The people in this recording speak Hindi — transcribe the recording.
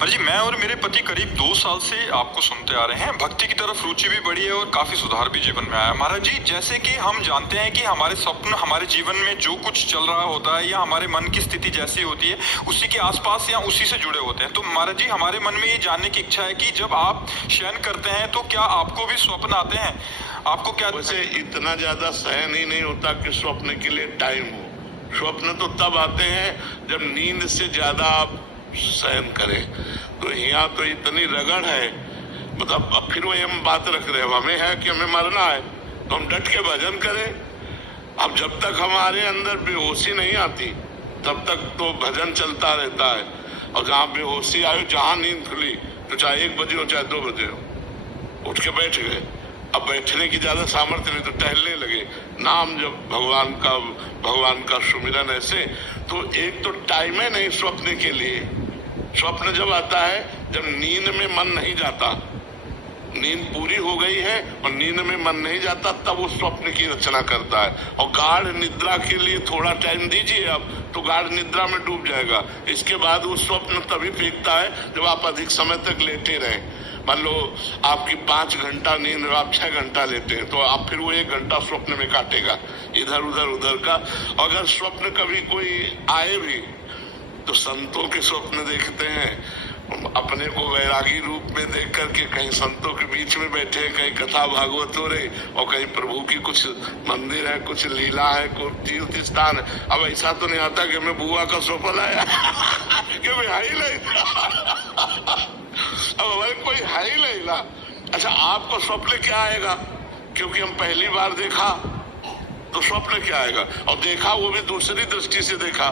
जी मैं और मेरे पति करीब 2 साल से आपको सुनते आ रहे हैं। भक्ति की तरफ रुचि भी बढ़ी है और काफी सुधार भी जीवन में आया। महाराज जी, जैसे कि हम जानते हैं कि हमारे स्वप्न हमारे जीवन में जो कुछ चल रहा होता है या हमारे मन की स्थिति जैसी होती है उसी के आसपास या उसी से जुड़े होते हैं। तो महाराज जी, हमारे मन में ये जानने की इच्छा है कि जब आप शयन करते हैं तो क्या आपको भी स्वप्न आते हैं? आपको क्या? वैसे इतना ज्यादा शयन ही नहीं होता कि स्वप्न के लिए टाइम हो। स्वप्न तो तब आते हैं जब नींद से ज्यादा आप शयन करें। तो यहाँ तो इतनी रगड़ है, मतलब अब फिर वही हम बात रख रहे हैं, हमें है कि हमें मरना है तो हम डट के भजन करें। अब जब तक हमारे अंदर बेहोशी नहीं आती तब तक तो भजन चलता रहता है। और जहाँ बेहोशी आई, जहाँ नींद खुली, तो चाहे 1 बजे हो चाहे 2 बजे हो, उठ के बैठ गए। अब बैठने की ज्यादा सामर्थ्य नहीं तो टहलने लगे, नाम जब भगवान का सुमिरन ऐसे। तो एक तो टाइम है नहीं स्वप्न के लिए। स्वप्न जब आता है जब नींद में मन नहीं जाता, नींद पूरी हो गई है और नींद में मन नहीं जाता, तब वो स्वप्न की रचना करता है। और गाढ़ निद्रा के लिए थोड़ा टाइम दीजिए अब, तो गाढ़ निद्रा में डूब जाएगा। इसके बाद वो स्वप्न तभी फेंकता है जब आप अधिक समय तक लेटे रहें। मान लो आपकी 5 घंटा नींद, आप 6 घंटा लेते हैं, तो आप फिर वो 1 घंटा स्वप्न में काटेगा, इधर उधर का। अगर स्वप्न कभी कोई आए भी तो संतों के स्वप्न देखते हैं, अपने को वैरागी रूप में देख करके कहीं संतों के बीच में बैठे, कहीं कथा भागवत हो रही और कहीं प्रभु की कुछ मंदिर है, कुछ लीला है, कुछ तीर्थ स्थान है। अब ऐसा तो नहीं आता कि मैं बुआ का स्वप्न आया कि मैं हाई नहीं अब हमारे कोई है ही नहीं ना। अच्छा, आपको स्वप्न क्या आएगा? क्योंकि हम पहली बार देखा तो स्वप्न क्या आएगा, और देखा वो भी दूसरी दृष्टि से देखा।